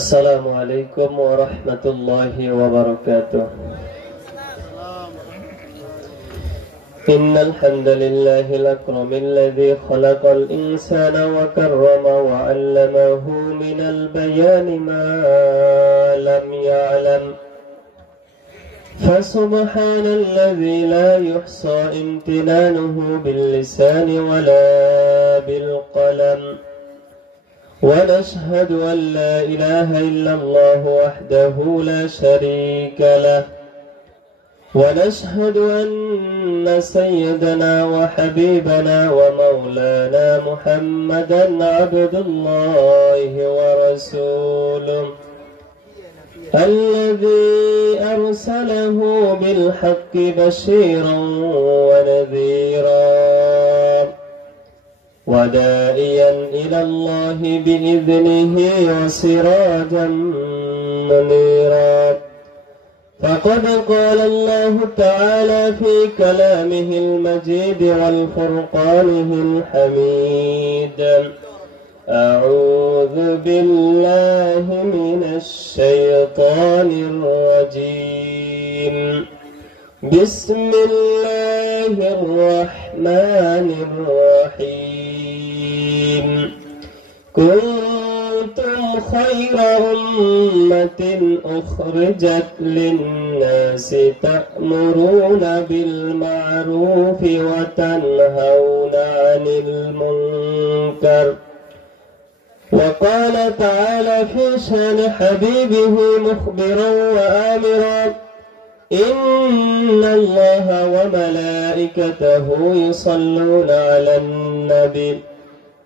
السلام عليكم ورحمة الله وبركاته. إن الحمد لله الأكرم الذي خلق الإنسان وكرم وعلمه من البيان ما لم يعلم، فسبحان الذي لا يحصى امتنانه باللسان ولا بالقلم، ونشهد أن لا إله إلا الله وحده لا شريك له، ونشهد أن سيدنا وحبيبنا ومولانا محمدا عبد الله ورسوله الذي أرسله بالحق بشيرا ونذيرا وداعيا إلى الله بإذنه وسراجا منيرا. فقد قال الله تعالى في كلامه المجيد والفرقانه الحميد: أعوذ بالله من الشيطان الرجيم، بسم الله الرحمن الرحيم. كنتم خير أمة أخرجت للناس تأمرون بالمعروف وتنهون عن المنكر. وقال تعالى في شان حبيبه مخبرا وآمرا: إن الله وملائكته يصلون على النبي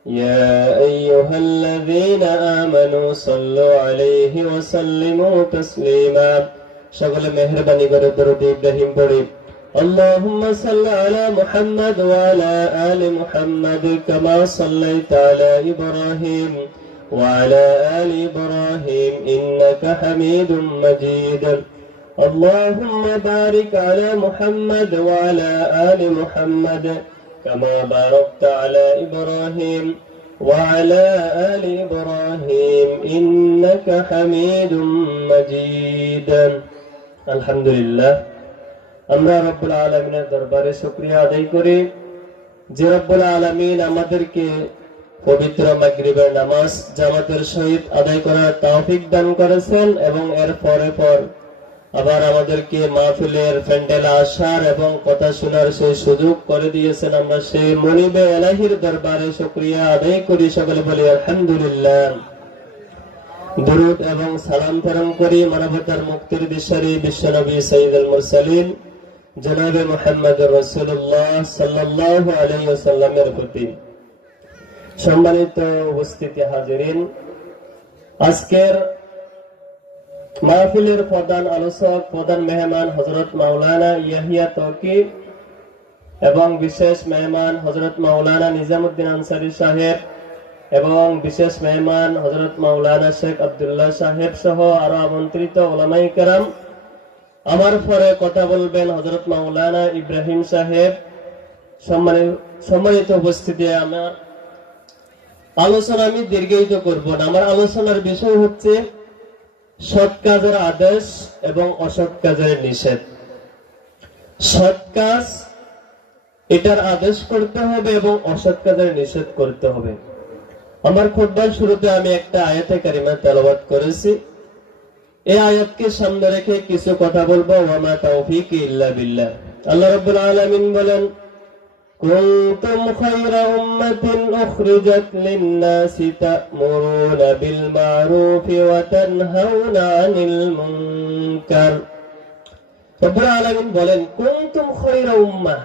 يا أيها الذين آمنوا صلوا عليه وسلموا تسليما. সকলে মেহেরবানি করে দরুদ ইব্রাহিম পড়ি। اللهم صل على محمد وعلى آل محمد كما صليت على إبراهيم وعلى آل إبراهيم إنك حميد مجيد. اللهم بارك على محمد وعلى آل محمد كما باركت على إبراهيم وعلى آل إبراهيم إنك حميد مجيد. الحمد لله. আমরা রব্বুল আলামিনের দরবারে শুকরিয়া আদায় করি যে রব্বুল আলামিন আমাদেরকে পবিত্র মাগরিবের নামাজ জামাতের সহিত আদায় করার তৌফিক দান করেছেন এবং এর পরে আবার আমাদেরকে মাহফিলের প্যান্ডেলে আসার এবং কথা শোনার সেই সুযোগ করে দিয়েছেন। আমরা সেই মুনিবে ইলাহির দরবারে শুকরিয়া আদায় করি। সকলে বলি আলহামদুলিল্লাহ। দুরূদ এবং সালাম প্রেরণ করি মানবতার মুক্তির দিশারি বিশ্বনবী সাইয়্যিদুল মুরসালিন জনাবে মুহাম্মদুর রাসূলুল্লাহ সাল্লাল্লাহু আলাইহি ওয়াসাল্লামের প্রতি। সম্মানিত উপস্থিতি হাজিরিন, আজকের মাহফিলের প্রধান আলোচক, প্রধান মেহমান হযরত মাওলানা ইয়াহিয়া তৌকি এবং বিশেষ মেহমান হযরত মাওলানা নিজামউদ্দিন আনসারী সাহেব এবং বিশেষ মেহমান হযরত মাওলানা শেখ আব্দুল্লাহ সাহেব সহ আরো আমন্ত্রিত উলামায়ে কেরাম। আমার পরে কথা বলবেন হযরত মাওলানা ইব্রাহিম সাহেব। সম্মানিত উপস্থিতি, আমার আলোচনা আমি দীর্ঘায়িত করব না। আমার আলোচনার বিষয় হচ্ছে সৎ কাজের আদেশ এবং অসৎ কাজের নিষেধ। সৎ কাজ এটার আদেশ করতে হবে এবং অসৎ কাজের নিষেধ করতে হবে। আমার খুতবার শুরুতে আমি একটা আয়াতে কারিমা তেলাওয়াত করেছি। এই আয়াতকে সামনে রেখে কিছু কথা বলবো। ওয়া মা তাওফীকি ইল্লা বিল্লাহ। আল্লাহ রাব্বুল আলামিন বলেন: কুনতুম খায়রা উম্মাতিন উখরিজাত লিন-নাসি তা'মুরুনা বিল মা'রুফি ওয়া তানহাউনা আনিল মুনকার। রাব্বুল আলামিন বলেন, কুনতুম খায়রা উম্মাহ,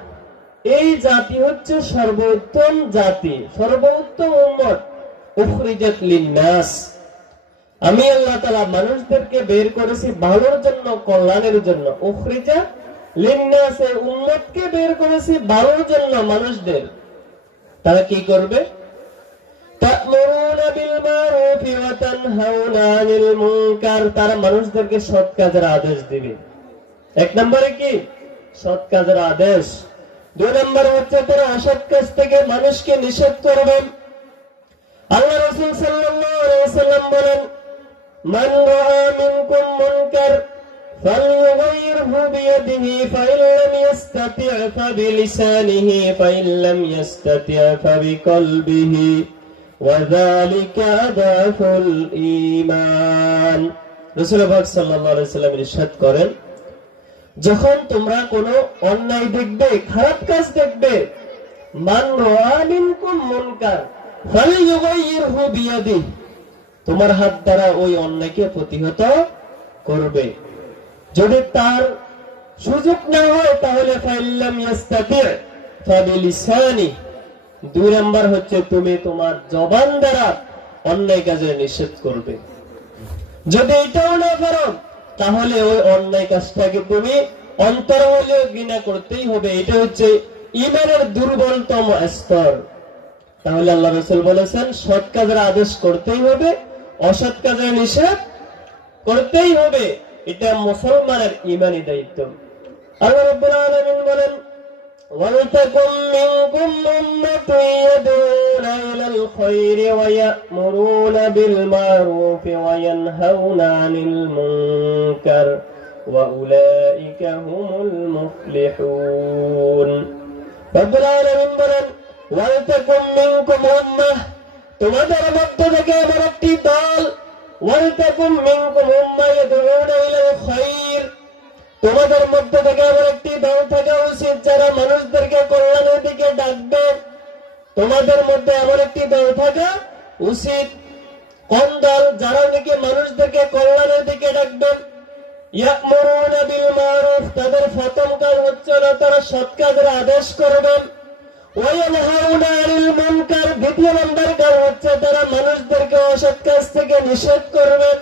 এই জাতি হচ্ছে সর্বোত্তম জাতি, সর্বোত্তম উম্মত। উখরিজাত লিন-নাস, আমি আল্লাহ তাআলা মানুষদেরকে বের করেছি ভালোর জন্য, কল্যাণের জন্য। উখরিজাত লিন-নাস, উম্মতকে বের করেছি ভালোর জন্য মানুষদের। তারা কি করবে? তা'মুরুনা বিল মা'রুফি ওয়া তানহাউনা আনিল মুনকার, তারা মানুষদেরকে সৎ কাজের আদেশ দিবে। এক নম্বরে কি? সৎ কাজের আদেশ। দুই নম্বর হচ্ছে তারা অসৎ কাজ থেকে মানুষকে নিষেধ করবেন। আল্লাহ রাসূল সাল্লাল্লাহু আলাইহি ওয়াসাল্লাম বলেন, মান রাআ মিনকুম মুনকার فليغيره بيده فإن لم يستطع فبلسانه فإن لم يستطع فبقلبه وذلك أضعف الإيمان রাসূল পাক সাল্লাল্লাহু আলাইহি ওয়াসাল্লাম ইরশাদ করেন, যখন তোমরা কোনো অন্যায় দেখবে, খারাপ কাজ দেখবে, মান রাআ মিনকুম মুনকার ফালইয়ুগাইয়িরহু বিয়াদিহি, তোমার হাত দ্বারা ওই অন্যায়কে প্রতিহত করবে। যদি তার সুযোগ না হয় তাহলে ফাইল্লাম ইয়াস্তাতি ফাবিলিসানি, দুই নাম্বার হচ্ছে তুমি তোমার জবান দ্বারা অন্যায় কাজে নিষেধ করবে। যদি এটাও না পারো তাহলে ওই অন্যায় কাজটাকে তুমি অন্তর হলেও ঘৃণা করতেই হবে। এটা হচ্ছে ঈমানের দুর্বলতম স্তর। তাহলে আল্লাহ রাসূল বলেছেন সৎ কাজের আদেশ করতেই হবে, অসৎ কাজের নিষেধ করতেই হবে। এটা মুসলমানের ঈমানি দায়িত্ব। আল্লাহ রাব্বুল আলামিন বলেন, ওয়ালতাকুম মিনকুম উম্মাতুন ইয়াদউনা ইলাল খায়রি ওয়া ইয়া'মুরুনা বিল মা'রুফি ওয়া ইয়ানহাউনা আনিল মুনকার ওয়া উলাইকা হুমুল মুফলিহুন। রাব্বুল আলামিন বলেন, ওয়ালতাকুম মিনকুম উম্মাহ, তোমাদের মধ্যে থেকে আমার একটি দল, ওয়ালতাকুম মিনকুম উম্মাহ ইয়াদউনা ইলাল খায়র, তোমাদের মধ্যে থেকে আমার একটি দল থাকা উচিত যারা মানুষদেরকে কল্যাণের দিকে ডাকবে। তোমাদের মধ্যে আমার একটি দল থাকা উচিত। কোন দল? যারা নাকি মানুষদেরকে কল্যাণের দিকে ডাকবে। ইয়া'মুরুনা বিল মা'রুফ, তাদের প্রথম কাজ হচ্ছে না তারা সৎ কাজের আদেশ করবেন। ওয়া ইয়ানহাউনা আনিল মুনকার, দ্বিতীয় নম্বর কাজ হচ্ছে তারা মানুষদেরকে অসৎ কাজ থেকে নিষেধ করবেন।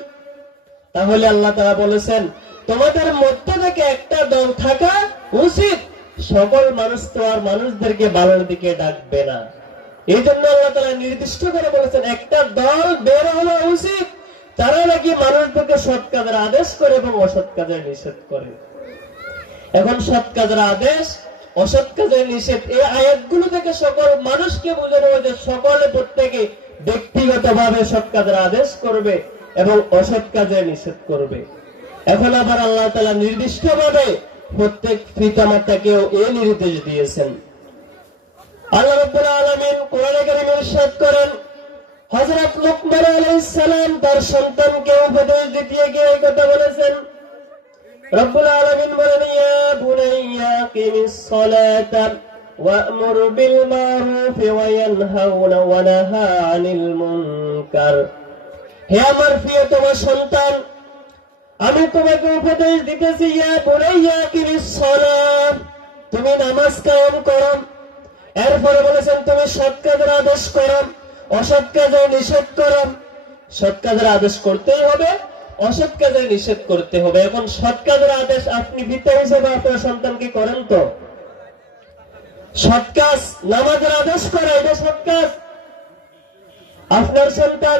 তাহলে আল্লাহ তাআলা বলেছেন তোমাদের মধ্যে থেকে একটা দল থাকা উচিত। সকল মানুষ তো আর মানুষদেরকে ভালোর দিকে ডাকবে না। এই জন্য আল্লাহ তাআলা নির্দিষ্ট করে বলেছেন একটা দল বের হওয়া উচিত, তারা নাকি মানুষদেরকে সৎ কাজের আদেশ করে এবং অসৎ কাজের নিষেধ করে। এখন সৎ কাজের আদেশ, অসৎ কাজের নিষেধ, এই আয়াতগুলো থেকে সকল মানুষকে বোঝানো হয়েছে সকলে প্রত্যেকে ব্যক্তিগতভাবে সৎ কাজের আদেশ করবে এবং অসৎ কাজের নিষেধ করবে। এখন আবার আল্লাহ তাআলা নির্দিষ্টভাবে প্রত্যেক পিতামাতাকেও এই নির্দেশ দিয়েছেন। আল্লাহ রাব্বুল আলামিন কোরআনে কারীমে ইরশাদ করেন, হযরত লুকমান আলাইহিস সালাম তার সন্তানকে উপদেশ দিতে গিয়ে এই কথা বলেছেন। রব্বুল আলামিন বলেন, ইয়া বুনাইয়া কিমিস সালাতা ওয়া'মুর বিল মা'রুফি ওয়া ইয়ানহাউনা ওয়া নাহা আনিল মুনকার, হে আমার প্রিয়তম সন্তান, আমি তোমাকে উপদেশ দিতেছি, ইয়া বুনাইয়া কিমিস সালাত, তুমি নামাজ কায়েম করো। এরপরে বলেছেন তুমি সৎ কাজের আদেশ করো, অসৎ কাজের নিষেধ করো। সৎ কাজের আদেশ করতেই হবে, অসৎ কাজের নিষেধ করতে হবে। এখন সৎ কাজের আদেশ আপনি পিতা হিসেবে আপনার সন্তানকে করেন তো? সৎ কাজ, নামাজের আদেশ করা, এটা সৎ কাজ। আপনার সন্তান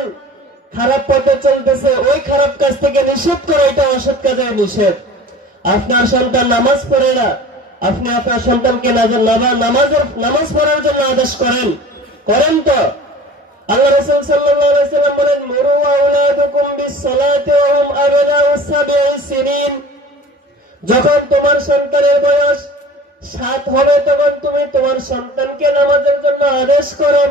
খারাপ পথে চলতেছে, ওই খারাপ কাজ থেকে নিষেধ করা, এটা অসৎ কাজের নিষেধ। আপনার সন্তান নামাজ পড়ে না, আপনি আপনার সন্তানকে নামাজ পড়ার জন্য আদেশ করেন তো? আল্লাহ রাসূল সাল্লাল্লাহু আলাইহি ওয়াসাল্লাম বলেন, মুরু আওলাদাকুম বিস-সালাতি ওয়া হুম আবনাউ 7 সিনিন, যখন তোমার সন্তানের বয়স 7 হবে তখন তুমি তোমার সন্তানকে নামাজের জন্য আদেশ করো।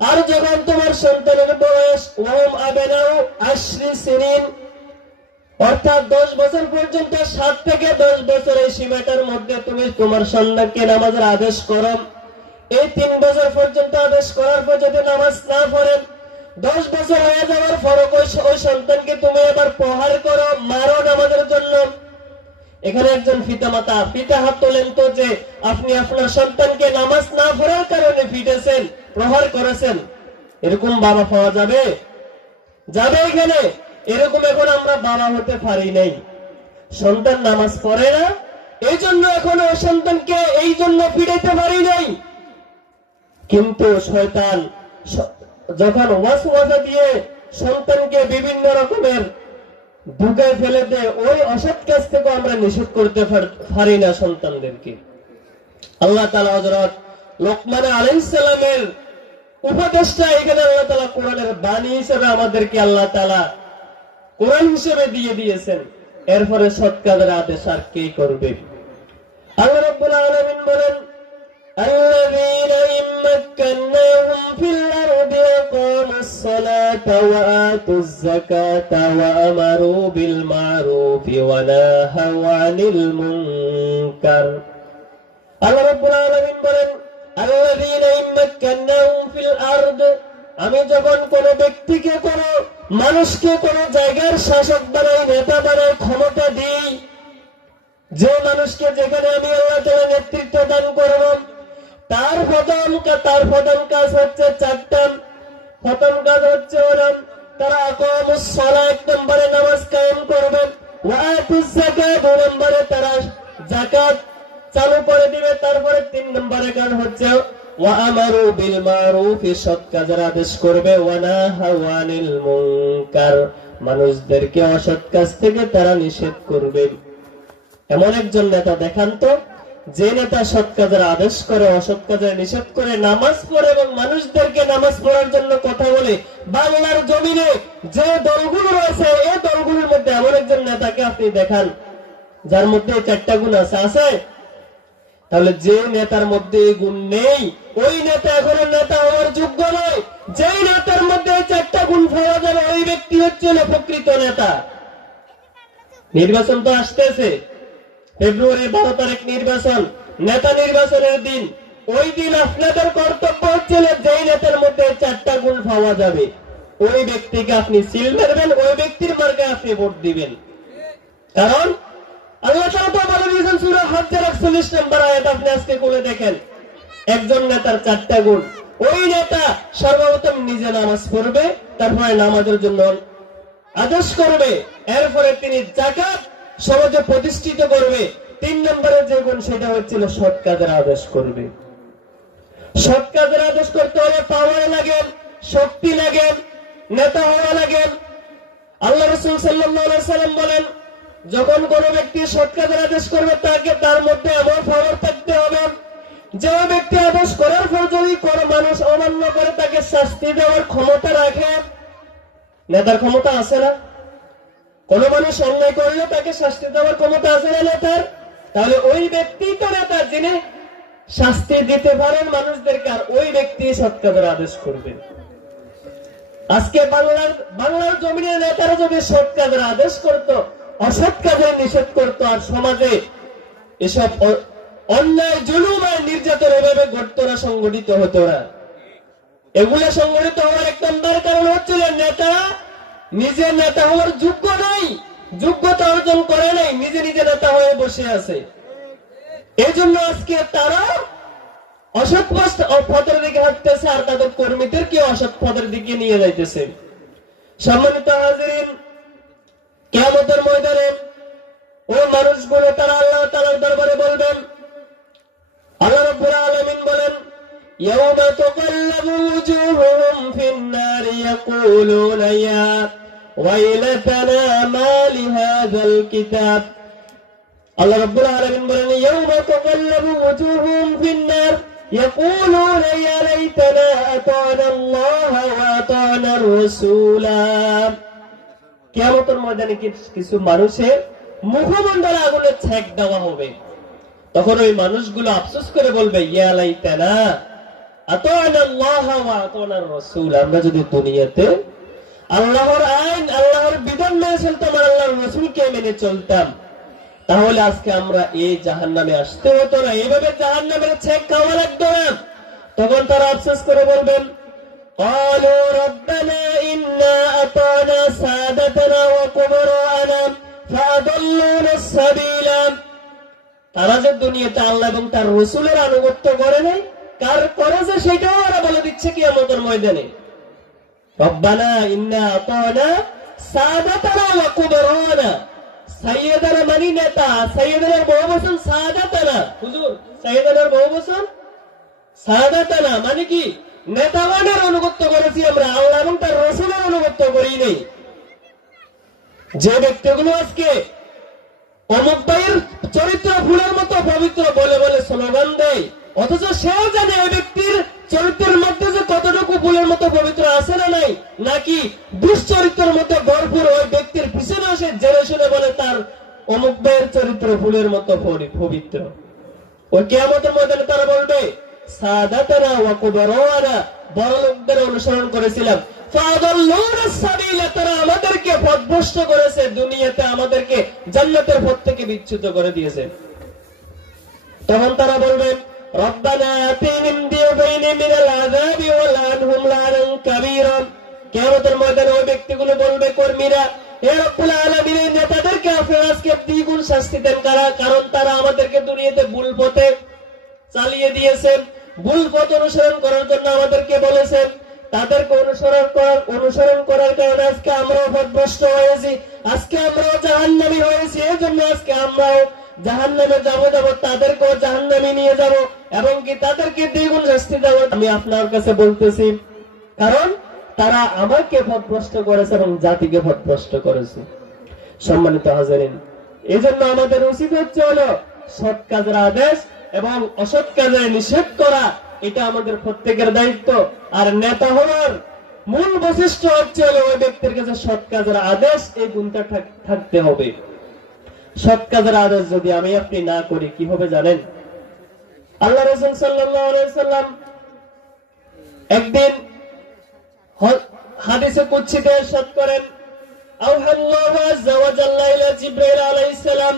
আর যখন তোমার সন্তানের বয়স ওয়া হুম আবনাউ 10 সিনিন, অর্থাৎ 10 বছর পর্যন্ত, 7 থেকে 10 বছর এই সীমাটার মধ্যে তুমি তোমার সন্তানকে নামাজের আদেশ করো। এই 3 বছর পর্যন্ত আদেশ করার পর যদি নামাজ না পড়েন, 10 বছর হয়ে যাওয়ার পর ওই সন্তানকে তুমি আবার প্রহার করো, মারো নামাজের জন্য। এখানে একজন পিতা হাত তোলেন তো যে আপনি আপনার সন্তানকে নামাজ না পড়ার কারণে পিটেছেন, প্রহার করেছেন। এরকম বাবা পাওয়া যাবে? এখানে এরকম এখন আমরা বাবা হতে পারি নাই। সন্তান নামাজ পড়ে না, এই জন্য এখনো সন্তানকে এই জন্য পিটাইতে পারি নাই। কিন্তু শয়তান যখন ওয়াসওয়াসা দিয়ে সন্তানকে বিভিন্ন রকমের ধোঁকায় ফেলে দেয়, ওই অসৎ কাজ থেকে আমরা নিষেধ করতে পারি না সন্তানদেরকে। আল্লাহ তাআলা হযরত লোকমান আলাইহিস সালামের উপদেশটা এখানে আল্লাহ তাআলা কোরআনের বাণী হিসেবে আমাদেরকে আল্লাহ তাআলা কোরআন হিসেবে দিয়ে দিয়েছেন। এরপরে সৎ কাজের আদেশ আর কে করবে? আল্লাহ রাব্বুল আলামিন বলেন, الذين إن مكناهم في الأرض أقاموا الصلاة وآتوا الزكاة وأمروا بالمعروف ونهوا عن المنكر। আল্লাহ রাব্বুল আলামিন বলেন, الذين إن مكناهم في الأرض, আমি যখন কোন ব্যক্তিকে, কোন মানুষকে কোন জায়গার শাসক বানাই, নেতা বানাই, ক্ষমতা দিই, যে মানুষকে যেখানে আমি আল্লাহ তাআলা নেতৃত্ব দান করব, তার প্রথম কাজ হচ্ছে চারটা। প্রথম কাজ হচ্ছে তারা আকামুস সালাহ, 1 নম্বরে নামাজ কায়েম করবে, ওয়া আতুজ যাকাত, 2 নম্বরে তারা যাকাত চালু করে দিবে। তারপরে 3 নম্বরে কাজ হচ্ছে ওয়া আমারু বিল মারুফ, সৎ কাজের আদেশ করবে, ওয়া নাহাউ আনিল মুনকার, মানুষদেরকে অসৎ কাজ থেকে তারা নিষেধ করবে। এমন একজন নেতা দেখান তো, যে নেতা সৎ কাজের আদেশ করে, অসৎ কাজের নিষেধ করে, নামাজ পড়ে এবং মানুষদেরকে নামাজ পড়ার জন্য কথা বলে। বাংলার জমিনে যে দলগুলো রয়েছে, এই দলগুলোর মধ্যে এমন একজন নেতাকে আপনি দেখান যার মধ্যে 4টা গুণ আছে? তাহলে যে নেতার মধ্যে এই গুণ নেই, ওই নেতা এখনো নেতা হওয়ার যোগ্য নয়। যেই নেতার মধ্যে 4টা গুণ পাওয়া যাবে, ওই ব্যক্তি হচ্ছে প্রকৃত নেতা। নির্বাচন তো আসতেছে, ফেব্রুয়ারি 12 তারিখ নির্বাচন, নেতা নির্বাচনের দিন। ওই দিন আপনাদের কর্তব্য হচ্ছে যেই নেতার মধ্যে 4টা গুণ পাওয়া যাবে, ওই ব্যক্তিকে আপনি সিল মারবেন, ওই ব্যক্তির মার্কায় আপনি ভোট দিবেন। কারণ আল্লাহ তাআলা বলে দিয়েছেন সূরা হজ্জের 41 নম্বর আয়াত, আপনি আজকে খুলে দেখেন, একজন নেতার 4টা গুণ। ওই নেতা সর্বপ্রথম নিজে নামাজ পড়বে, তারপরে নামাজের জন্য আদেশ করবে, এরপরে তিনি যাকাত সমাজে প্রতিষ্ঠিত করবে। 3 নম্বরে যে গুণ, সেটা হচ্ছিল সৎ কাজের আদেশ করবে। সৎ কাজের আদেশ করতে হলে পাওয়ার লাগে, শক্তি লাগে, নেতা হওয়া লাগে। আল্লাহ রাসূল সাল্লাল্লাহু আলাইহি সাল্লাম বলেন, যখন কোন ব্যক্তি সৎ কাজের আদেশ করবে, তার মধ্যে এমন পাওয়ার থাকতে হবে, যে ব্যক্তি আদেশ করার পর যদি কোনো মানুষ অমান্য করে, তাকে শাস্তি দেওয়ার ক্ষমতা রাখে। নেতার ক্ষমতা আছে না? কোন মানুষ অন্যায় করলে তাকে শাস্তি দেওয়ার ক্ষমতা আছে না নেতার? তাহলে ওই ব্যক্তি তো নেতা, যিনি শাস্তি দিতে পারেন মানুষদেরকে, আর ওই ব্যক্তি সৎ কাজের আদেশ করবেন। আজকে বাংলার জমিনের নেতারা যদি সৎ কাজের আদেশ করত, অসৎ কাজের নিষেধ করত, আর সমাজে এসব অন্যায়, জুলুম আর নির্যাতন এভাবে ঘটতো না, সংগঠিত হতো না। এগুলো সংগঠিত হওয়ার 1 নম্বর কারণ হচ্ছিল নেতা নিজে নেতা হওয়ার যোগ্য নাই, যোগ্যতা অর্জন করে নাই, নিজে নিজে নেতা হয়ে বসে আছে। এই জন্য আজকে তারা অসৎ পথের দিকে হাঁটতেছে, আর তাদের কর্মীদেরকে অসৎ পথের দিকে নিয়ে যাইতেছে। সম্মানিত হাজিরিন, কিয়ামতের ময়দানে ওই মানুষগুলো তারা আল্লাহ তাআলার দরবারে বলবেন। আল্লাহ রাব্বুল আলামিন বলেন, ইয়াউমা তুকাল্লাবু ওয়ুজুহুহুম ফিন-নার ইয়াকুলুনা ইয়া ওয়াইলাতানা মা লিহাযাল কিতাব। আল্লাহ রাব্বুল আলামিন বলেন, ইয়াউমা তুকাল্লাবু ওয়ুজুহুহুম ফিন-নার ইয়াকুলুনা ইয়া লাইতানা আতা'না আল্লাহ ওয়া আতা'না আর-রাসূলা। কিয়ামতের ময়দানে কিছু মানুষের মুখমণ্ডলে আগুনের ছেক দেওয়া হবে। তখন ওই মানুষগুলো আফসোস করে বলবে, ইয়া লাইতানা আতা'না আল্লাহ ওয়া আতা'না আর-রাসূল, আমরা যদি দুনিয়াতে আল্লাহর আইন, আল্লাহর বিধান মেনে চলতাম, আল্লাহর রাসূলকে মেনে চলতাম, তাহলে আজকে আমরা এই জাহান্নামে আসতে হতো না, এইভাবে জাহান্নামের ছেক খাওয়া লাগতো না। তখন তারা আফসোস করে বলবেন, ক্বালু রাব্বানা ইন্না আতা'না সাদাতানা ওয়া কুবরা'ানা ফাআদাল্লুনা আস-সাবিলা। তারা যে দুনিয়াতে আল্লাহ এবং তার রাসূলের আনুগত্য করে নাই, কার করেছে সেটাও ওরা বলে দিচ্ছে কিয়ামতের ময়দানে। রব্বানা ইন্না আতা'না সাদাতানা ওয়া কুবরা'ানা, সাইয়েদানা মানে নেতা, সাইয়েদানার বহুবচন সাদাতানা। হুজুর, সাইয়েদানার বহুবচন সাদাতানা মানে কি? নেতাগণের আনুগত্য করেছি আমরা, আল্লাহ এবং তার রাসূলের আনুগত্য করি নাই। যে ব্যক্তিগুলো আজকে অমুক ভাইয়ের চরিত্র ফুলের মতো পবিত্র বলে বলে স্লোগান দেয়, অথচ সেও জানে ওই ব্যক্তির চরিত্রের মধ্যে যে কতটুকু ফুলের মতো পবিত্র আছে না নাই, নাকি দুশ্চরিত্রের মধ্যে ভরপুর ওই ব্যক্তির সে জেনে শুনে বলে তার অমুক ভাইয়ের চরিত্র ফুলের মতো পবিত্র, ওই কিয়ামতের ময়দানে তারা বলবে সাদাতানা ওয়া কুবারানা, বড় লোকদের অনুসরণ করেছিলাম, ফাদাল্লুনা সাবিলা, তারা আমাদেরকে পথভ্রষ্ট করেছে, দুনিয়াতে আমাদেরকে জান্নাতের পথ থেকে বিচ্যুত করে দিয়েছে। তখন তারা বলবেন রব্বানা আতিহিম দিয়ফাইনি মিনাল আযাবি ওয়া লানহুম লানান কাবীরা। কিয়ামতের ময়দানে ওই ব্যক্তিগুলো বলবে, কর্মীরা, হে রব্বুল আলামিন, এই নেতাদেরকে আপনি আজকে দ্বিগুণ শাস্তি দেন, কারণ তারা আমাদেরকে দুনিয়াতে ভুল পথে চালিয়ে দিয়েছেন, ভুল পথ অনুসরণ করার জন্য আমাদেরকে বলেছেন, তাদেরকে অনুসরণ করার কারণে আজকে আমরাও পথভ্রষ্ট হয়েছি, আজকে আমরাও জাহান্নামী হয়েছি, এই জন্য আজকে আমরাও জাহান্নামে যাব, তাদেরকেও জাহান্নামে নিয়ে যাব এবং কি তাদেরকে দ্বিগুণ শাস্তি দেব। আমি আপনার কাছে বলতেছি, কারণ তারা আমাকে পথভ্রষ্ট করেছে এবং জাতিকে পথভ্রষ্ট করেছে। সম্মানিত হাজারিন, এই জন্য আমাদের উচিত হচ্ছে হলো সৎ কাজের আদেশ এবং অসৎ কাজের নিষেধ করা, এটা আমাদের প্রত্যেকের দায়িত্ব। আর নেতা হওয়ার মূল বৈশিষ্ট্য হচ্ছে হলো ওই ব্যক্তির কাছে সৎ কাজের আদেশ, এই গুণটা থাকতে হবে। সৎ কাজের আদেশ যদি আমি আপনি না করি কি হবে জানেন? আল্লাহ রাসূল সাল্লাল্লাহু আলাইহি সাল্লাম একদিন হাদিসে কুদসিতে ইরশাদ করেন, আল্লাহু আযজা ওয়া জাল্লা ইলা জিবরাইল আলাইহিস সালাম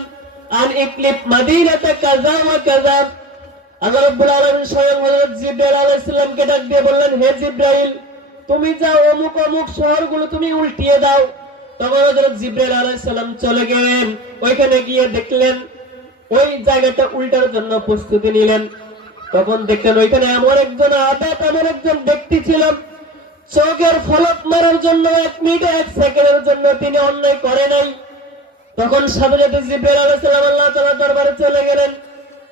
আন ইকলিব মাদিনাতা কাযা ওয়া কাযা। আল্লাহ রাব্বুল আলামিন স্বয়ং হযরত জিবরাইল আলাইহিস সালামকে ডাক দিয়ে বললেন, হে জিবরাইল, তুমি যাও অমুক অমুক শহরগুলো তুমি উল্টিয়ে দাও। তখন হযরত জিবরাইল আলাইহিস সালাম চলে গেলেন, ওইখানে গিয়ে দেখলেন ওই জায়গাটা উল্টার জন্য প্রস্তুতি নিলেন। তখন দেখলেন ওইখানে এমন একজন আদাত, এমন একজন ব্যক্তি ছিল, চোখের ফলক মারার জন্য 1 মিনিট 1 সেকেন্ডের জন্য তিনি অন্যায় করে নাই। তখন সাথে সাথে জিবরাইল আলাইহিস সালাম আল্লাহ তাআলার দরবারে চলে গেলেন,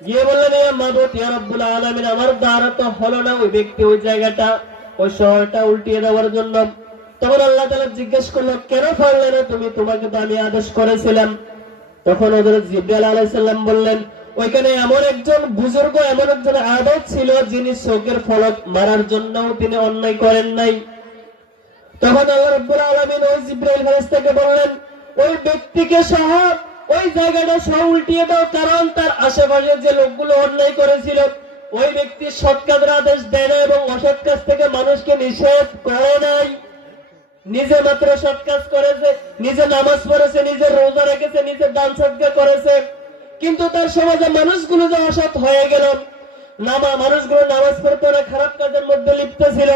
গিয়ে বললেন, ইয়া মাবুদ, ইয়া রব্বুল আলামিন, আমার দ্বারা তো হলো না ওই ব্যক্তি ওই জায়গাটা ওই শহরটা উল্টিয়ে দেওয়ার জন্য। তখন আল্লাহ তাআলা জিজ্ঞেস করলেন, কেন পারলে না তুমি? তোমাকে তো আমি আদেশ করেছিলাম। তখন হযরত জিবরাইল আলাইহিস সালাম বললেন, ওইখানে এমন একজন বুজুর্গ, এমন একজন আদত ছিল যিনি চোখের ফলক মারার জন্য তিনি অন্যায় করেন নাই। তখন আল্লাহ রাব্বুল আলামিন ওই জিবরাইল ফেরেশতাকে বললেন, ওই ব্যক্তিকে সহ ওই জায়গাটা সহ উল্টিয়ে দাও, কারণ তার আশেপাশে যে লোকগুলো অন্যায় করেছিল ওই ব্যক্তি সৎ কাজের আদেশ দেয় না এবং অসৎ কাজ থেকে মানুষকে নিষেধ করে নাই। নিজে মাত্র সৎ কাজ করেছে, নিজে নামাজ পড়েছে, নিজে রোজা রেখেছে, নিজে দান সদকা করেছে, কিন্তু তার সমাজে মানুষগুলো যে অসৎ হয়ে গেল, মানুষগুলো নামাজ পড়তো না, খারাপ কাজের মধ্যে লিপ্ত ছিল,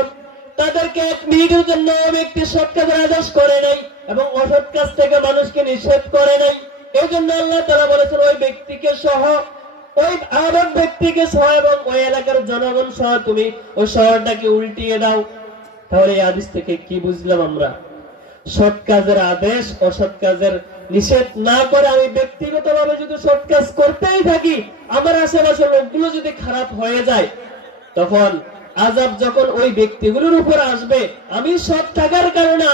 তাদেরকে 1 মিনিটের জন্য ওই ব্যক্তি সৎ কাজের আদেশ করে নাই এবং অসৎ কাজ থেকে মানুষকে নিষেধ করে নাই। এই জন্য আল্লাহ তাআলা বলেছেন, ওই ব্যক্তিকে সহ, ওই আদত ব্যক্তিকে সহ এবং ওই এলাকার জনগণ সহ তুমি ওই শহরটাকে উল্টিয়ে দাও। তাহলে এই হাদিস থেকে কি বুঝলাম আমরা? সৎ কাজের আদেশ অসৎ কাজের নিষেধ না করে আমি ব্যক্তিগতভাবে যদি সৎ কাজ করতেই থাকি, আমার আশেপাশে লোকগুলো যদি খারাপ হয়ে যায়, তখন আযাব যখন ওই ব্যক্তিগুলোর উপর আসবে, আমি সৎ থাকার কারণে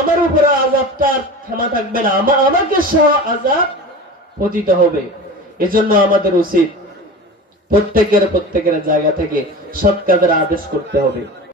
আমার উপরে আযাবটা ক্ষমা থাকবে না, আমাকে সহ আযাব পতিত হবে। এজন্য আমাদের উচিত প্রত্যেকের জায়গা থেকে সৎ কাজের আদেশ করতে হবে।